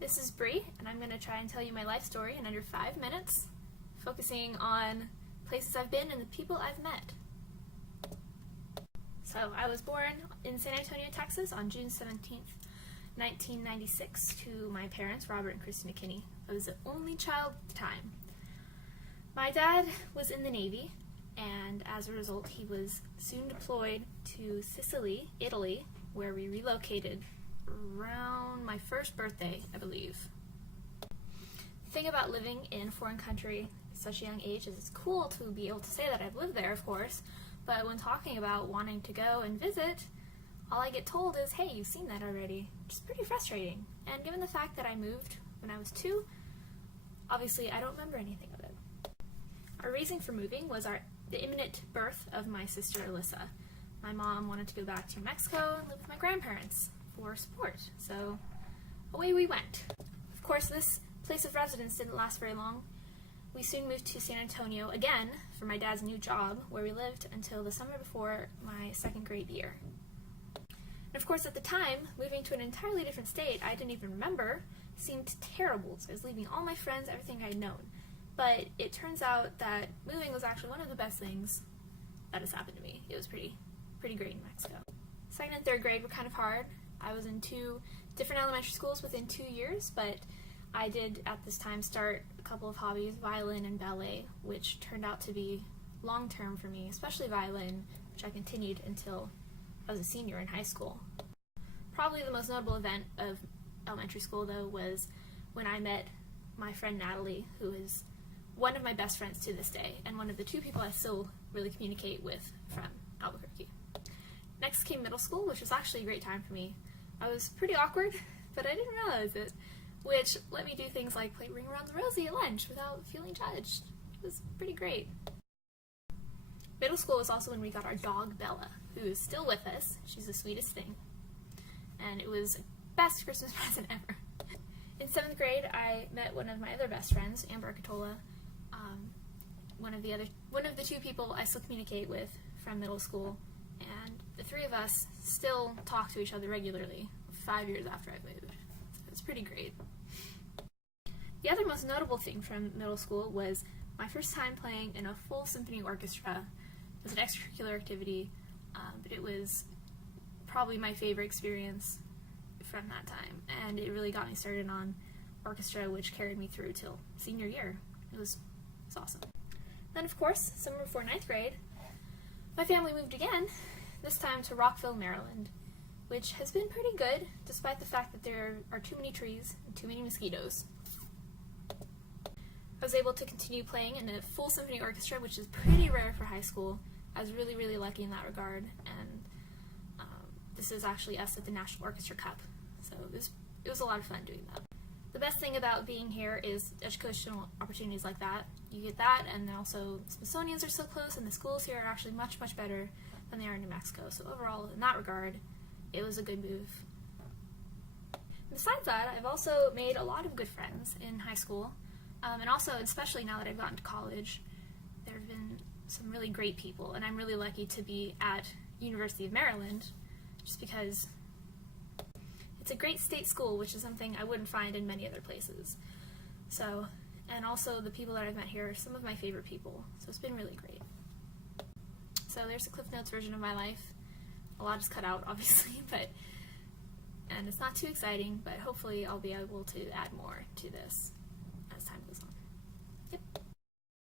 This is Bree, and I'm going to try and tell you my life story in under 5 minutes, focusing on places I've been and the people I've met. So, I was born in San Antonio, Texas on June 17th, 1996 to my parents, Robert and Christy McKinney. I was the only child at the time. My dad was in the Navy, and as a result he was soon deployed to Sicily, Italy, where we relocated around my first birthday, I believe. The thing about living in a foreign country at such a young age is it's cool to be able to say that I've lived there, of course, but when talking about wanting to go and visit, all I get told is, hey, you've seen that already, which is pretty frustrating. And given the fact that I moved when I was 2, obviously I don't remember anything of it. Our reason for moving was the imminent birth of my sister Alyssa. My mom wanted to go back to Mexico and live with my grandparents for support, so away we went. Of course, this place of residence didn't last very long. We soon moved to San Antonio again for my dad's new job, where we lived until the summer before my 2nd grade year. And of course, at the time, moving to an entirely different state I didn't even remember seemed terrible. So I was leaving all my friends, everything I'd known. But it turns out that moving was actually one of the best things that has happened to me. It was pretty great in Mexico. 2nd and 3rd grade were kind of hard. I was in 2 different elementary schools within 2 years, but I did at this time start a couple of hobbies, violin and ballet, which turned out to be long-term for me, especially violin, which I continued until I was a senior in high school. Probably the most notable event of elementary school, though, was when I met my friend Natalie, who is one of my best friends to this day, and one of the 2 people I still really communicate with from Albuquerque. Next came middle school, which was actually a great time for me. I was pretty awkward, but I didn't realize it, which let me do things like play Ring Around the Rosie at lunch without feeling judged. It was pretty great. Middle school was also when we got our dog, Bella, who is still with us. She's the sweetest thing. And it was the best Christmas present ever. In 7th grade, I met one of my other best friends, Amber Catola, one of the 2 people I still communicate with from middle school, and the 3 of us still talk to each other regularly 5 years after I moved. So it's pretty great. The other most notable thing from middle school was my first time playing in a full symphony orchestra. It was an extracurricular activity, but it was probably my favorite experience from that time, and it really got me started on orchestra, which carried me through till senior year. It was awesome. Then, of course, summer before 9th grade, my family moved again, this time to Rockville, Maryland, which has been pretty good, despite the fact that there are too many trees and too many mosquitoes. I was able to continue playing in a full symphony orchestra, which is pretty rare for high school. I was really lucky in that regard, and this is actually us at the National Orchestra Cup, so it was a lot of fun doing that. The best thing about being here is educational opportunities like that. You get that, and also Smithsonian's are so close, and the schools here are actually much better than they are in New Mexico. So overall, in that regard, it was a good move. Besides that, I've also made a lot of good friends in high school, and also, especially now that I've gotten to college, there have been some really great people, and I'm really lucky to be at University of Maryland, just because it's a great state school, which is something I wouldn't find in many other places. So, and also the people that I've met here are some of my favorite people, so it's been really great. So there's a Cliff Notes version of my life. A lot is cut out, obviously, and it's not too exciting, but hopefully I'll be able to add more to this as time goes on.